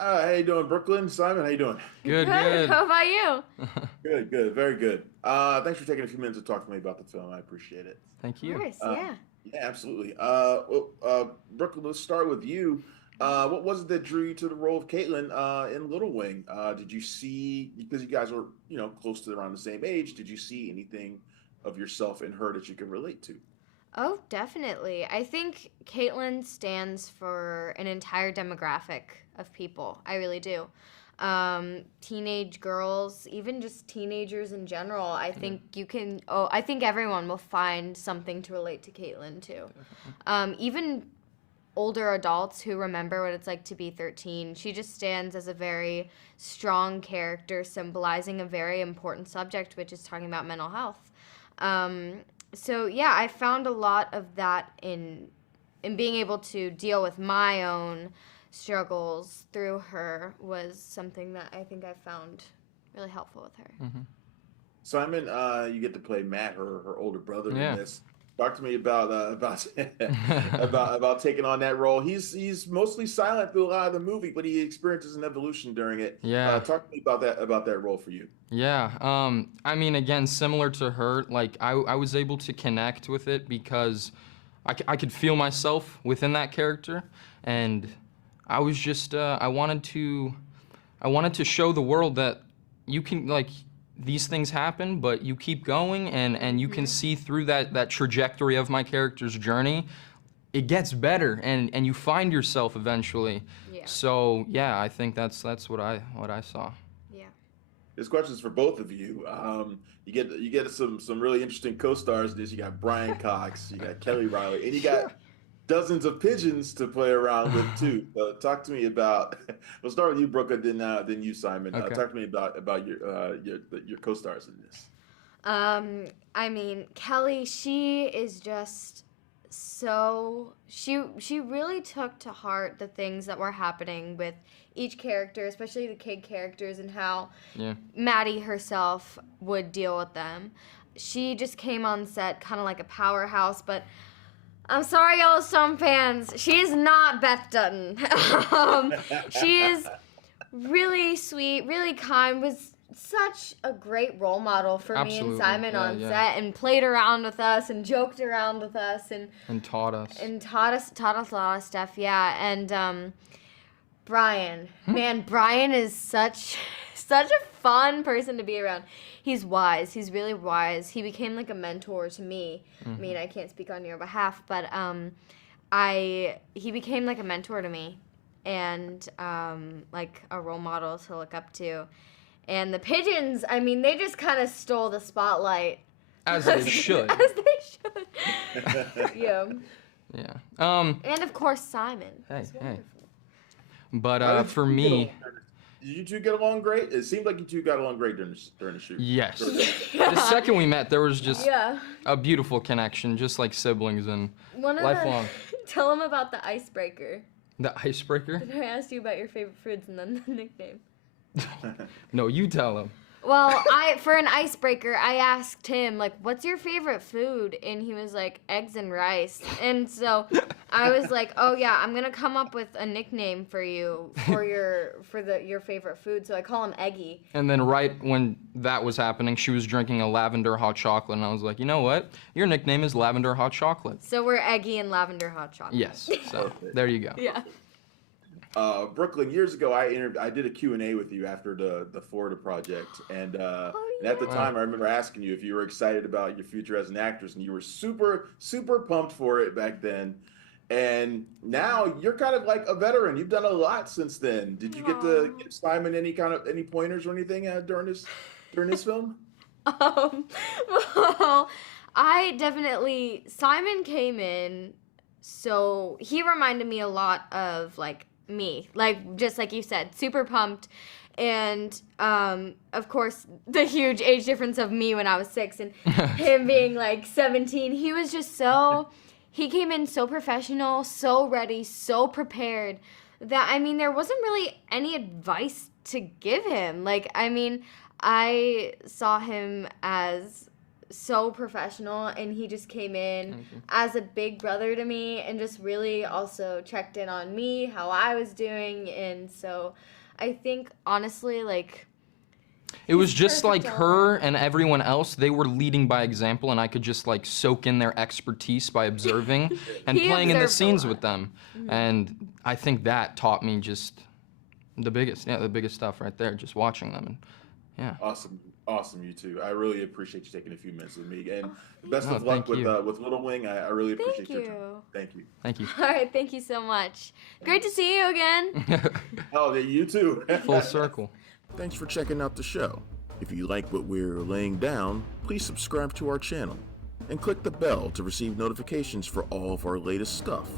How you doing, Brooklyn? Simon, how you doing? Good, Good. good. How about you? Good, good, very good. Thanks for taking a few minutes to talk to me about the film. I appreciate it. Thank Of you. course, yeah. Yeah, absolutely. Brooklyn, let's start with you. What was it that drew you to the role of Kaitlyn in Little Wing? Did you see, because you guys were, close to around the same age, did you see anything of yourself in her that you could relate to? Oh, definitely. I think Caitlyn stands for an entire demographic of people. I really do. Teenage girls, even just teenagers in general. I Yeah, think you can. Oh, I think everyone will find something to relate to Caitlyn to. definitely. Even older adults who remember what it's like to be 13. She just stands as a very strong character, symbolizing a very important subject, which is talking about mental health. Um, so yeah, I found a lot of that in being able to deal with my own struggles through her was something that I think I found really helpful with her. Hmm. Simon, you get to play Matt, her older brother in Yeah. this. Talk to me about about taking on that role. He's mostly silent through a lot of the movie, but he experiences an evolution during it. Yeah. Talk to me about that role for you. Yeah. I mean, again, similar to her, like I was able to connect with it because I could feel myself within that character, and I was just I wanted to show the world that you can like these things happen, but you keep going, and you can Mm-hmm. see through that trajectory of my character's journey. It gets better, and you find yourself eventually. Yeah, So yeah, I think that's what I saw. yeah. This question is for both of you. You get some really interesting co-stars. In this you got Brian Cox, you got Kelly Riley, and you got dozens of pigeons to play around with too. Talk to me about. We'll start with you, Brooke, then you, Simon. Okay. Talk to me about your co-stars in this. I mean, Kelly, she is just she really took to heart the things that were happening with each character, especially the kid characters and how Yeah. Maddie herself would deal with them. She just came on set kind of like a powerhouse, but I'm sorry, Yellowstone fans, she is not Beth Dutton. She is really sweet, really kind, was such a great role model for me and Absolutely. Simon Yeah, on yeah. set and played around with us and joked around with us And taught us. and taught us a lot of stuff, yeah. And Brian, man, Brian is such a fun person to be around. He's wise. He's really wise. He became like a mentor to me. I mean, I can't speak on your behalf, but he became like a mentor to me and like a role model to look up to. And the pigeons, I mean, they just kind of stole the spotlight. As they should. As they should. Yeah. Yeah. And of course, Simon. Hey, He's hey. wonderful. But How did for you get me, along did you two get along great? It seemed like you two got along great during the shoot. yes. During the- The second we met, there was just Yeah. a beautiful connection, just like siblings and One of lifelong. Tell him about the icebreaker. The icebreaker? I asked you about your favorite foods and then the nickname. No, you tell him. Well, for an icebreaker, I asked him like, "What's your favorite food?" And he was like, "Eggs and rice." And so I was like, "Oh yeah, I'm gonna come up with a nickname for you for your favorite food." So I call him Eggy. And then right when that was happening, she was drinking a lavender hot chocolate, and I was like, you know what? Your nickname is lavender hot chocolate. So we're Eggy and lavender hot chocolate. Yes. So there you go. Yeah. Brooklyn, years ago, I did a Q&A with you after the Florida project, and at the yeah. time, I remember asking you if you were excited about your future as an actress, and you were super pumped for it back then. And now you're kind of like a veteran. You've done a lot since then. Did you get to Aw. give Simon any pointers or anything during this film? Um, well, I definitely Simon came in, so he reminded me a lot of like me, like just like you said, super pumped, and of course the huge age difference of me when I was 6 and him being like 17. He was just he came in so professional, so ready, so prepared that I mean there wasn't really any advice to give him. Like I mean, I saw him as so professional, and he just came in as a big brother to me and just really also checked in on me, how I was doing. And so I think, honestly, like, it was just like perfect her and everyone else, they were leading by example, and I could just like soak in their expertise by observing and He playing in the observed a scenes lot. with them. And I think that taught me just the biggest stuff right there, just watching them. And yeah. Awesome, you two. I really appreciate you taking a few minutes with me, and best No, of luck thank you. with Little Wing. I really appreciate Thank your time. you. Thank you. Thank you. All right, thank you so much. Great to see you again. Oh, yeah, you too. Full circle. Thanks for checking out the show. If you like what we're laying down, please subscribe to our channel and click the bell to receive notifications for all of our latest stuff.